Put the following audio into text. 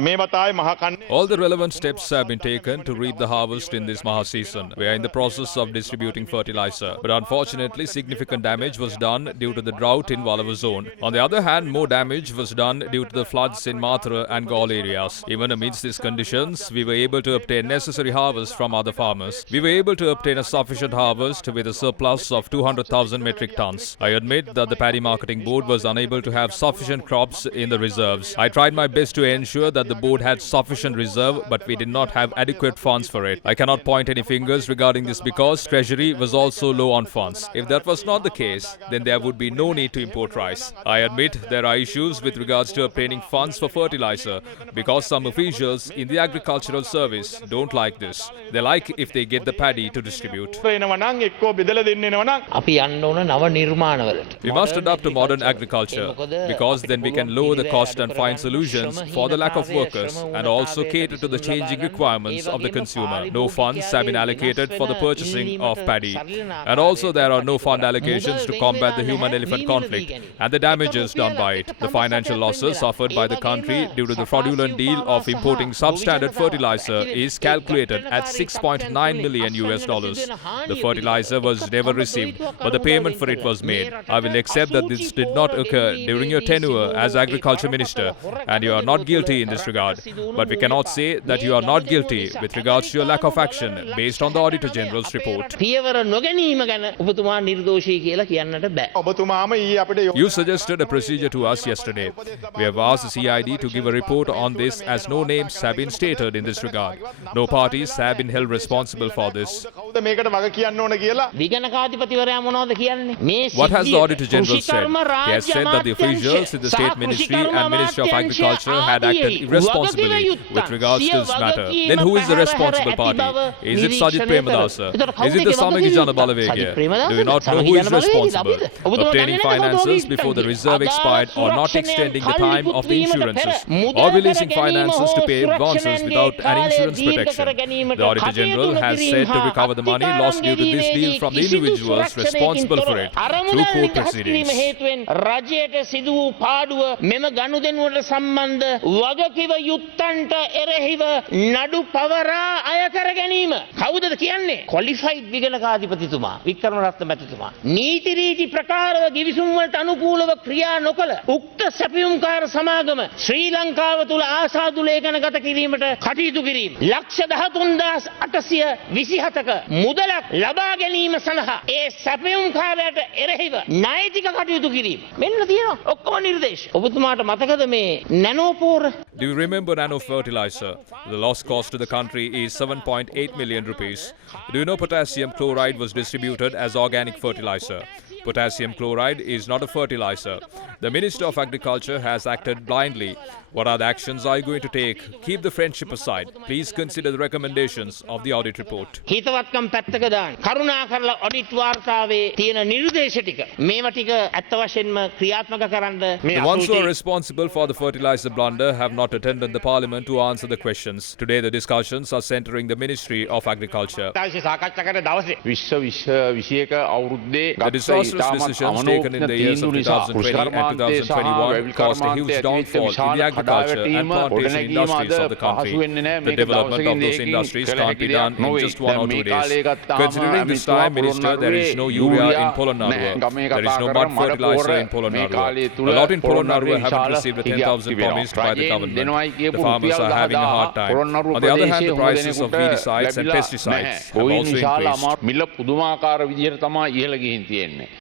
All the relevant steps have been taken to reap the harvest in this Maha season. We are in the process of distributing fertilizer. But unfortunately, significant damage was done due to the drought in Walava zone. On the other hand, more damage was done due to the floods in Mathura and Gaul areas. Even amidst these conditions, we were able to obtain necessary harvest from other farmers. We were able to obtain a sufficient harvest with a surplus of 200,000 metric tons. I admit that the Paddy Marketing Board was unable to have sufficient crops in the reserves. I tried my best to ensure that the board had sufficient reserve, but we did not have adequate funds for it. I cannot point any fingers regarding this because Treasury was also low on funds. If that was not the case, then there would be no need to import rice. I admit there are issues with regards to obtaining funds for fertilizer because some officials in the agricultural service don't like this. They like if they get the paddy to distribute. We must adopt to modern agriculture because then we can lower the cost and find solutions for the lack of workers and also cater to the changing requirements of the consumer. No funds have been allocated for the purchasing of paddy. And also there are no fund allocations to combat the human-elephant conflict and the damages done by it. The financial losses suffered by the country due to the fraudulent deal of importing substandard fertilizer is calculated at $6.9 million. The fertilizer was never received, but the payment for it was made. I will accept that this did not occur during your tenure as Agriculture Minister, and you are not guilty in this regard. But we cannot say that you are not guilty with regards to your lack of action based on the Auditor General's report. You suggested a procedure to us yesterday. We have asked the CID to give a report on this as no names have been stated in this regard. No parties have been held responsible for this. What has the Auditor General said? He has said that the officials in the State Ministry and Ministry of Agriculture had acted irresponsibly with regards to this matter. Then who is the responsible party? Is it Sajith Premadasa? Is it the Samagi Jana Balavegya? Do we not know who is responsible? Obtaining finances before the reserve expired or not extending the time of the insurances or releasing finances to pay advances without an insurance protection. The Auditor General has said to recover the money lost due to this deal from the individuals responsible for it through court proceedings. Qualified විගණකාධිපතිතුමා Wickramaratne මැතිතුමා නීති රීති ප්‍රකාරව ගිවිසුම් වලට අනුකූලව ක්‍රියා නොකළ උක්ත සැපයුම්කාර සමාගම ශ්‍රී ලංකාව තුල ආසාදු ලේඛනගත කිරීමට කටයුතු කිරීම ලක්ෂ 13,827ක මුදලක් ලබා ගැනීම සඳහා ඒ සැපයුම්කාරයට එරෙහිව න්‍යායිතික කටයුතු කිරීම මෙන්න තියෙනවා ඔක්කොම නිර්දේශ ඔබතුමාට මතකද මේ නැනෝපෝර. Do you remember nano fertilizer? The lost cost to the country is 7.8 million rupees. Do you know potassium chloride was distributed as organic fertilizer? Potassium chloride is not a fertilizer. The Minister of Agriculture has acted blindly. What are the actions are you going to take? Keep the friendship aside. Please consider the recommendations of the audit report. හිතවත්කම් පැත්තක දාන්න. කරුණාකරලා audit වාර්තාවේ තියෙන නිර්දේශ ටික මේව ටික ඇත්ත වශයෙන්ම ක්‍රියාත්මක කරන්න. The ones who are responsible for the fertilizer blunder have not attended the parliament to answer the questions. Today the discussions are centering the Ministry of Agriculture. The disastrous decisions taken in the years of 2020 and 2021 caused a huge downfall in the agriculture and plantation industries of the country. The development of those industries can't be done in just 1 or 2 days. Considering this time, Minister, there is no urea in Polonnaruwa. There is no mud fertilizer in Polonnaruwa. A lot in Polonnaruwa haven't received the 10,000 promised by the government. The farmers are having a hard time. On the other hand, the prices of weedicides and pesticides have also increased.